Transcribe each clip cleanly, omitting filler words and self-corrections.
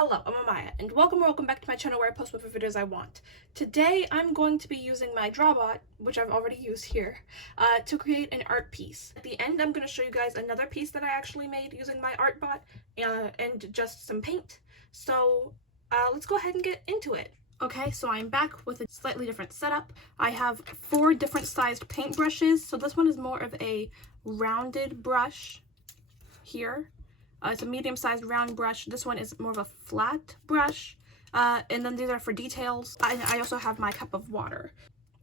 Hello, I'm Amaya, and welcome back to my channel where I post whatever videos I want. Today, I'm going to be using my Drawbot, which I've already used here, to create an art piece. At the end, I'm going to show you guys another piece that I actually made using my Artbot, and just some paint. So, let's go ahead and get into it. Okay, so I'm back with a slightly different setup. I have 4 different sized paint brushes. So this one is more of a rounded brush here. It's a medium-sized round brush. This one is more of a flat brush. And then these are for details. I also have my cup of water.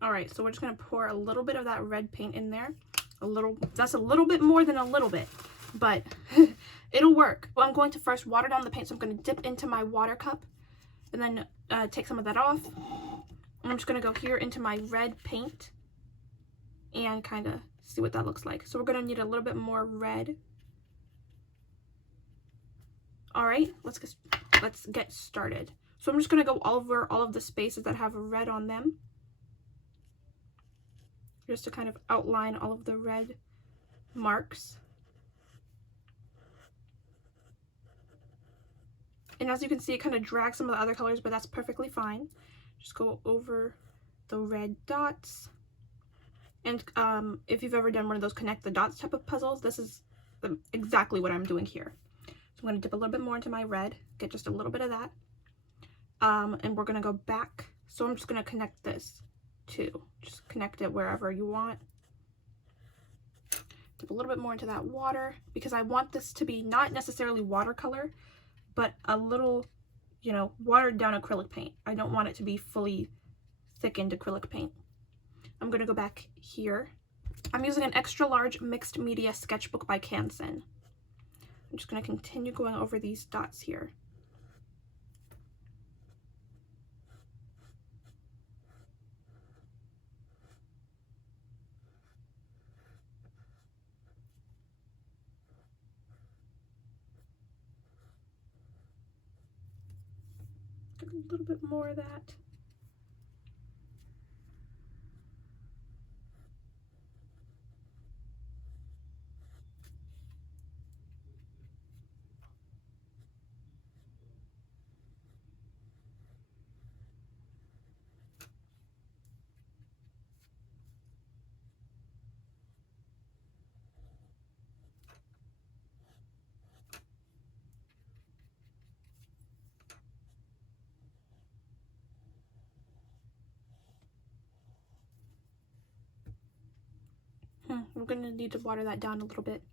All right, so we're just gonna pour a little bit of that red paint in there. That's a little bit more than a little bit, but it'll work. Well, I'm going to first water down the paint, so I'm gonna dip into my water cup and then take some of that off. And I'm just gonna go here into my red paint and kind of see what that looks like. So we're gonna need a little bit more red. All right, let's get started. So I'm just gonna go over all of the spaces that have red on them, just to kind of outline all of the red marks. And as you can see, it kind of drags some of the other colors, but that's perfectly fine. Just go over the red dots. And if you've ever done one of those connect the dots type of puzzles, this is exactly what I'm doing here. So I'm going to dip a little bit more into my red, get just a little bit of that. And we're going to go back. So I'm just going to connect this too. Just connect it wherever you want. Dip a little bit more into that water because I want this to be not necessarily watercolor, but a little, watered down acrylic paint. I don't want it to be fully thickened acrylic paint. I'm going to go back here. I'm using an extra large mixed media sketchbook by Canson. I'm just going to continue going over these dots here. Get a little bit more of that. We're going to need to water that down a little bit.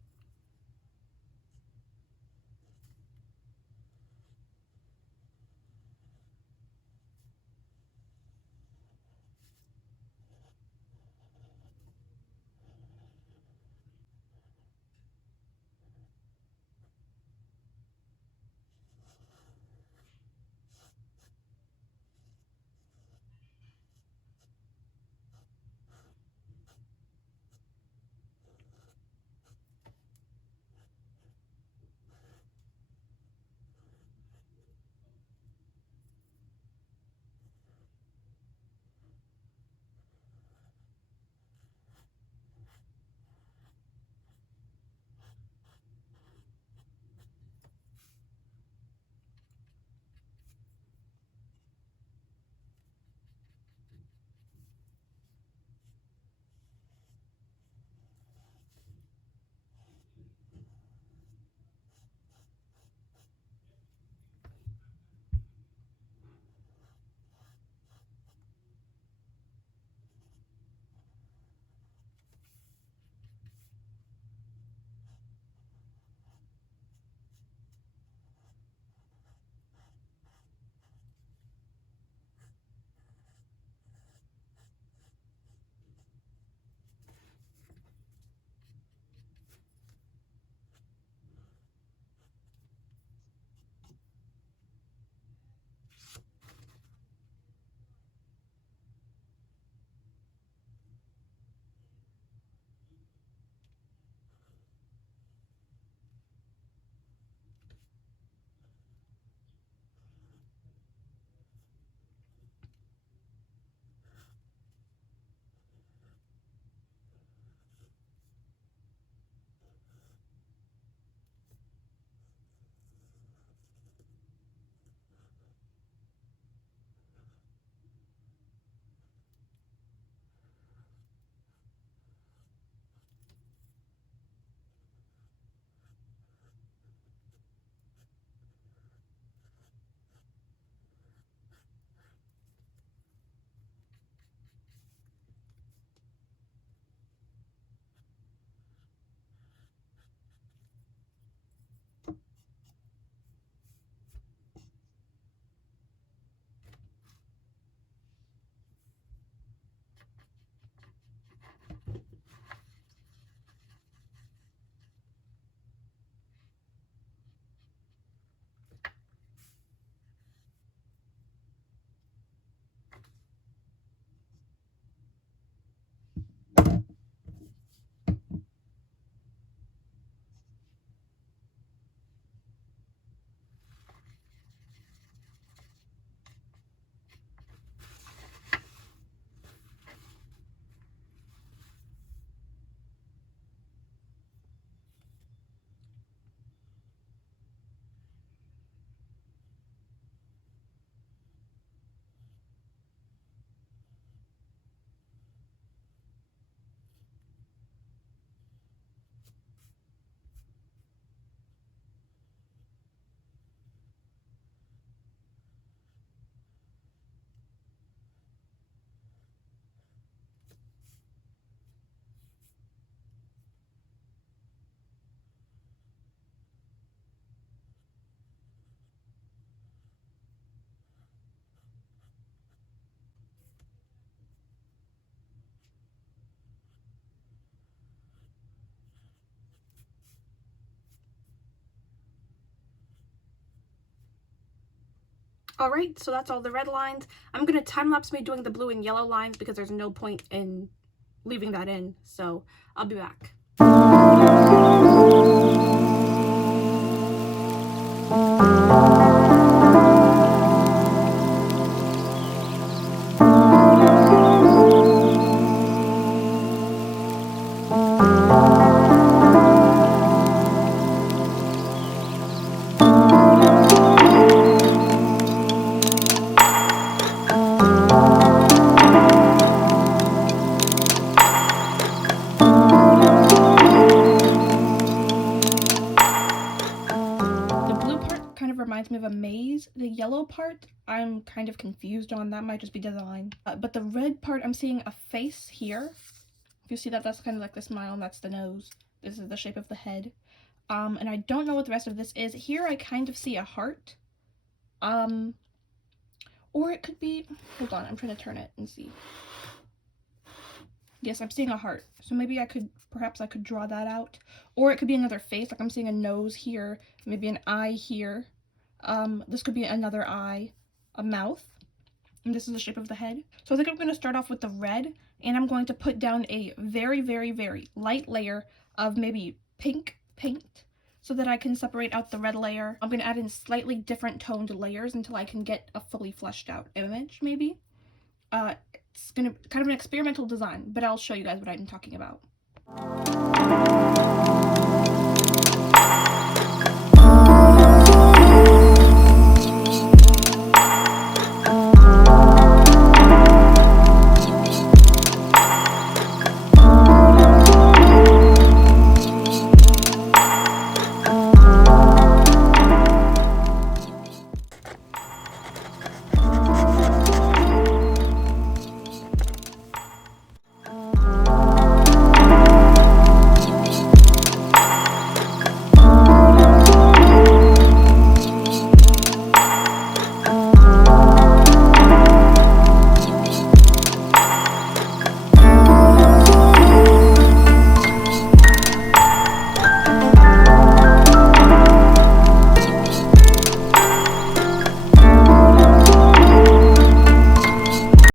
Alright, so that's all the red lines. I'm going to time-lapse me doing the blue and yellow lines because there's no point in leaving that in, so I'll be back. Reminds me of a maze. The yellow part, I'm kind of confused on. That might just be design. But the red part, I'm seeing a face here. If you see that, that's kind of like the smile, and that's the nose. This is the shape of the head. And I don't know what the rest of this is. Here, I kind of see a heart. Or it could be... Hold on, I'm trying to turn it and see. Yes, I'm seeing a heart. So maybe perhaps I could draw that out. Or it could be another face, like I'm seeing a nose here, maybe an eye here. This could be another eye, a mouth, and this is the shape of the head. So I think I'm going to start off with the red, and I'm going to put down a very, very, very light layer of maybe pink paint so that I can separate out the red layer. I'm going to add in slightly different toned layers until I can get a fully fleshed out image, maybe. It's going to kind of an experimental design, but I'll show you guys what I'm talking about.